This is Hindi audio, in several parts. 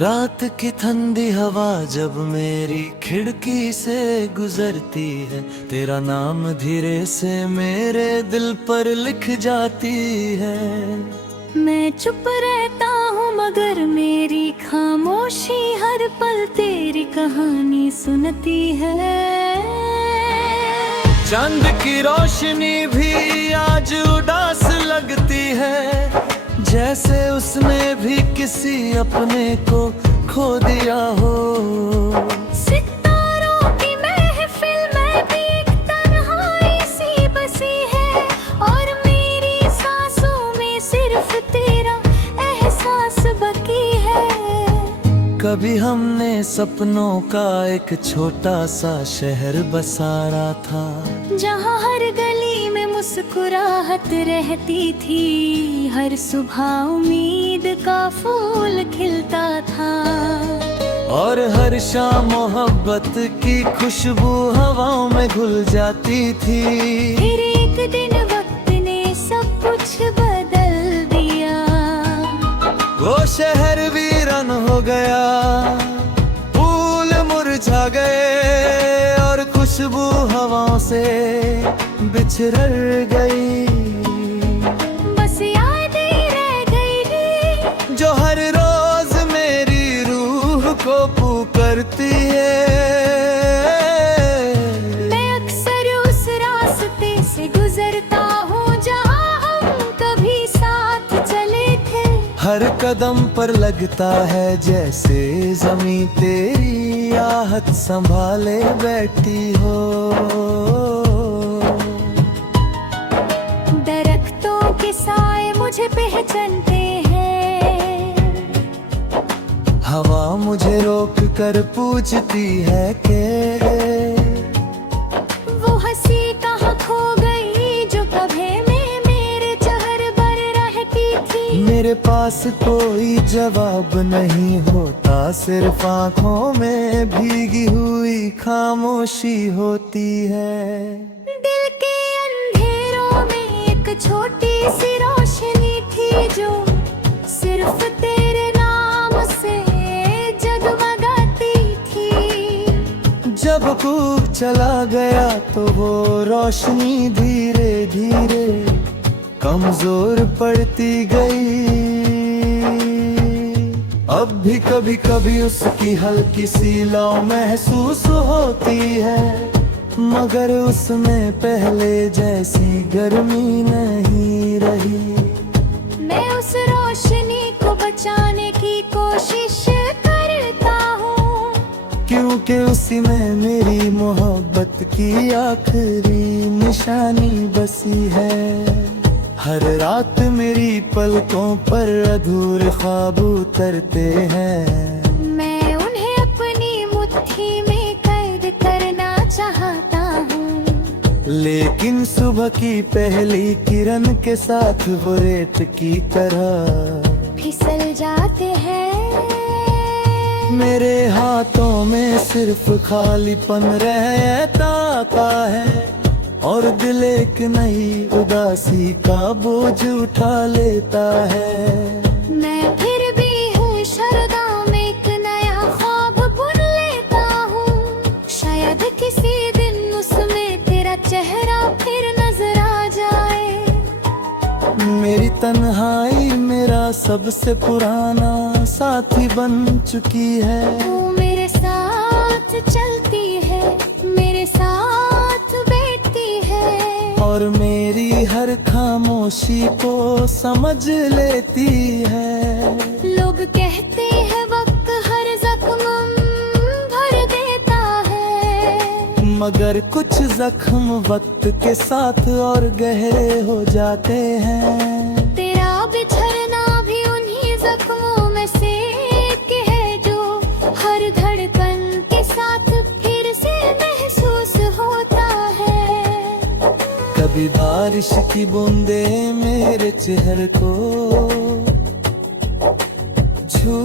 रात की ठंडी हवा जब मेरी खिड़की से गुजरती है, तेरा नाम धीरे से मेरे दिल पर लिख जाती है। मैं चुप रहता हूँ मगर मेरी खामोशी हर पल तेरी कहानी सुनती है। चांद की रोशनी भी आज उदास लगती है, जैसे उसने भी किसी अपने को खो दिया हो। सितारों की महफिल में भी एक तन्हाई सी बसी है, और मेरी सांसों में सिर्फ तेरा एहसास बाकी है। कभी हमने सपनों का एक छोटा सा शहर बसाया था, जहाँ हर गली में मुस्कुराहट रहती थी, हर सुबह उम्मीद का फूल खिलता था, और हर शाम मोहब्बत की खुशबू हवाओं में घुल जाती थी। फिर एक दिन वक्त ने सब कुछ बदल दिया, वो शहर वीरान हो गया, फूल मुरझा गए और खुशबू हवाओं से बिछड़ गई। बस यादें रह गई जो हर रोज मेरी रूह को पुकारती है। मैं अक्सर उस रास्ते से गुजरता हूँ जहाँ हम कभी साथ चले थे। हर कदम पर लगता है जैसे जमीन तेरी आहट संभाले बैठी हो। दरख्तों के साए मुझे पहचानते हैं, हवा मुझे रोक कर पूछती है कि वो हंसी कहाँ खो गई जो कभी में मेरे चेहरे पर रहती थी। मेरे पास कोई जवाब नहीं होता, सिर्फ आँखों में भीगी हुई खामोशी होती है। दिल के अंधेरों में एक छोटी सी रोशनी थी जो सिर्फ तेरे नाम से जगमगाती थी। जब खूब चला गया तो वो रोशनी धीरे धीरे कमजोर पड़ती गई। अब भी कभी कभी उसकी हल्की सी लौ महसूस होती है, मगर उसमें पहले जैसी गर्मी नहीं रही। मैं उस रोशनी को बचाने की कोशिश करता हूँ, क्योंकि उसी में मेरी मोहब्बत की आखिरी निशानी बसी है। हर रात मेरी पलकों पर अधूरे ख्वाब उतरते हैं, मैं उन्हें अपनी मुट्ठी में कैद करना चाहता हूँ, लेकिन सुबह की पहली किरण के साथ वो रेत की तरह फिसल जाते हैं। मेरे हाथों में सिर्फ खालीपन रहता है, और दिल एक नई उदासी का बोझ उठा लेता है। मैं फिर भी हूँ शरदा में एक नया ख्वाब बुन लेता हूँ, शायद किसी दिन उसमें तेरा चेहरा फिर नजर आ जाए। मेरी तन्हाई मेरा सबसे पुराना साथी बन चुकी है। तू मेरे साथ चलती है, मेरे साथ बैठती है, और मेरी हर खामोशी को समझ लेती है। लोग कहते हैं वक्त हर जख्म भर देता है, मगर कुछ जख्म वक्त के साथ और गहरे हो जाते हैं। तेरा बिछड़ना भी उन्हीं जख्मों में से एक है जो हर धड़कन के साथ फिर से महसूस होता है। कभी बारिश की बूंदे मेरे चेहरे को छू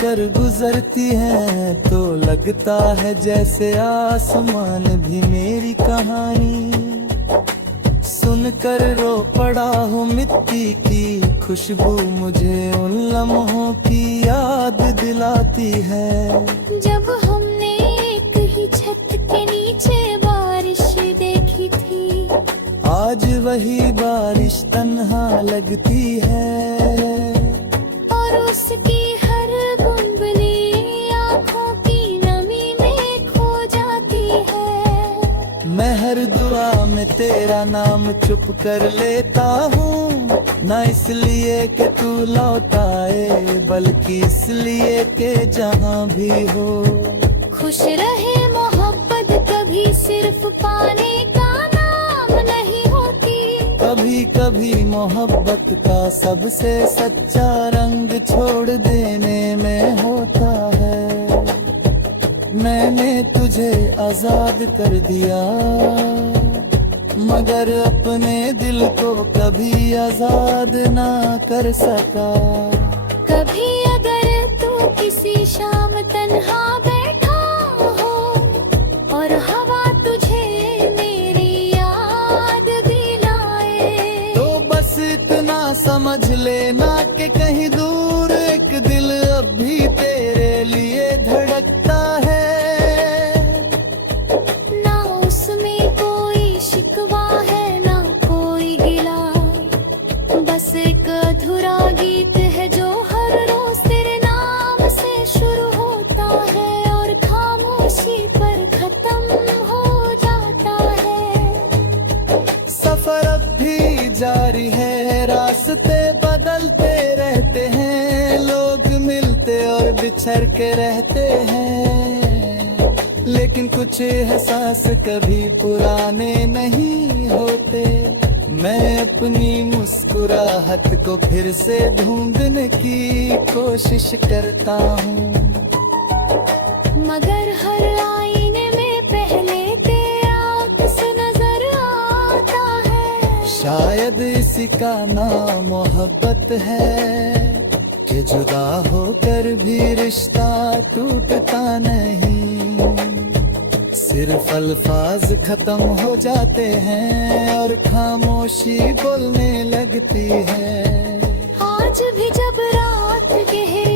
कर गुजरती हैं, तो लगता है जैसे आसमान भी मेरी कहानी सुन सुनकर रो पड़ा हूँ। मिट्टी की खुशबू मुझे उन लम्हों की याद दिलाती है। जब हमने एक ही छत के नीचे बारिश देखी थी, आज वही बारिश तन्हा लगती है। और उसकी हर बुलबुली आँखों की नमी में खो जाती है। मैं हर दुआ में तेरा नाम चुप कर लेता हूँ, ना इसलिए कि तू लौट आए, बल्कि इसलिए कि जहाँ भी हो खुश रहे मोहब्बत कभी सिर्फ पाने का नाम नहीं होती। कभी कभी मोहब्बत का सबसे सच्चा रंग छोड़ देने में होता है। मैंने तुझे आजाद कर दिया, मगर अपने दिल को कभी आजाद ना कर सका। कभी अगर तू किसी शाम तन्हा बैठा हो और हवा तुझे मेरी याद दिलाए, तो बस इतना समझ लेना कि कहीं दूर एक दिल अब भी तेरे लिए धड़कता है। ना उसमें कोई शिकवा है ना कोई गिला, बस एक अधूरा गीत है जो हर रोज तेरे नाम से शुरू होता है और खामोशी पर खत्म हो जाता है। सफर अब भी जारी है, रास्ते बदलते रहते हैं, लोग मिलते और बिछड़ के रहते हैं, लेकिन कुछ एहसास कभी पुराने नहीं होते। मैं अपनी मुस्कुराहट को फिर से ढूंढने की कोशिश करता हूँ, मगर हर आईने में पहले तेरा अक्स नजर आता है। शायद इसी का नाम मोहब्बत है कि जुदा होकर भी रिश्ता टूटता नहीं, सिर्फ अल्फाज खत्म हो जाते हैं और खामोशी बोलने लगती है। आज भी जब रात गहरी